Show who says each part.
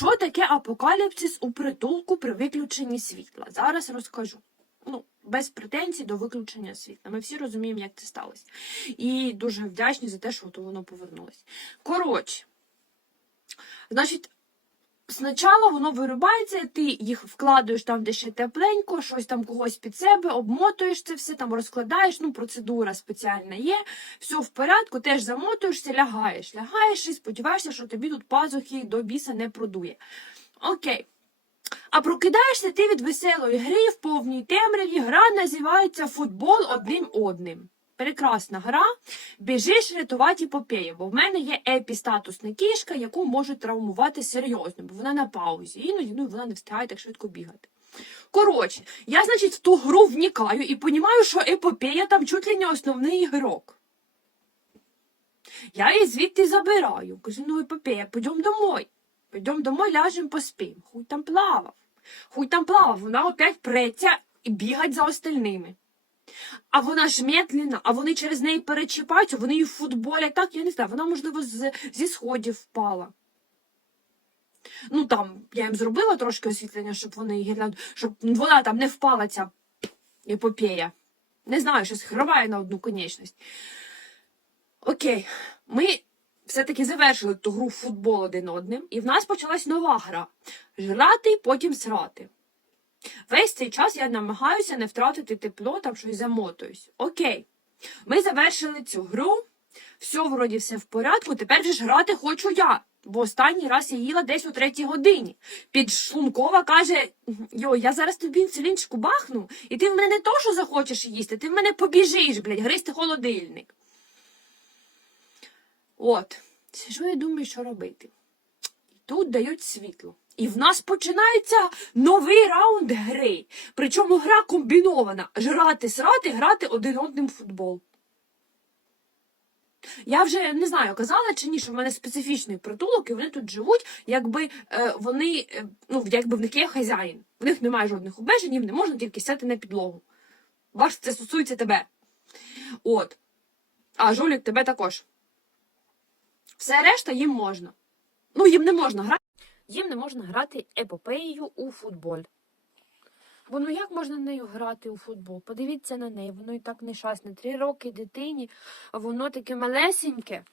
Speaker 1: Що таке апокаліпсис у притулку при виключенні світла? Зараз розкажу. Ну, без претензій до виключення світла. Ми всі розуміємо, як це сталося. І дуже вдячні за те, що воно повернулося. Коротше, значить, спочатку воно вирубається, ти їх вкладаєш там, де ще тепленько, щось там когось під себе, обмотуєш це все, там розкладаєш, ну, процедура спеціальна є, все в порядку, теж замотуєшся, лягаєш, лягаєш і сподіваєшся, що тобі тут пазухи до біса не продує. Окей. А прокидаєшся ти від веселої гри в повній темряві. Гра називається футбол одним одним. Прекрасна гра. Біжиш рятувати епопею, бо в мене є епі-статусна кішка, яку можуть травмувати серйозно, бо вона на паузі. Іноді ну, вона не встигає так швидко бігати. Коротше, я, значить, в ту гру вникаю і розумію, що епопея там чуть ли не основний ігрок. Я її звідти забираю. Кажу, ну епопея, пойдем домой. Пойдем домой, ляжем поспим. Хуй там плавав. Хуй там плавав, вона опять преться і бігать за остальними. А вона ж медленна, а вони через неї перечіпаються, вони її футболять так, я не знаю, вона, можливо, з, зі сходів впала. Ну там, я їм зробила трошки освітлення, щоб вони гірлянду, щоб вона там не впала ця епопея. Не знаю, щось хриває на одну конечність. Окей, ми все-таки завершили ту гру в футбол один одним, і в нас почалась нова гра жрати, потім срати. Весь цей час я намагаюся не втратити тепло, там щось замотуюсь. Окей. Ми завершили цю гру, все вроді все в порядку, тепер же ж грати хочу я. Бо останній раз я їла десь о третій годині. Підшлункова каже: Йо, я зараз тобі інсулінчику бахну, і ти в мене не то, що захочеш їсти, ти в мене побіжиш, блядь, гристи холодильник. От, сижу і думаю, що робити. Тут дають світло. І в нас починається новий раунд гри. Причому гра комбінована: жрати, срати, грати один одним в футбол. Я вже не знаю, казала чи ні, що в мене специфічний притулок, і вони тут живуть, якби е, вони, е, ну, якби в них є хазяїн. В них немає жодних обмежень, їм не можна тільки сяти на підлогу. Бач, це стосується тебе. От. А жулік тебе також. Все решта їм можна. Ну, їм не можна грати. Їм не можна грати епопеєю у футболь. Бо ну як можна нею грати у футбол? Подивіться на неї, воно і так нещасне. Три роки дитині, а воно таке малесеньке.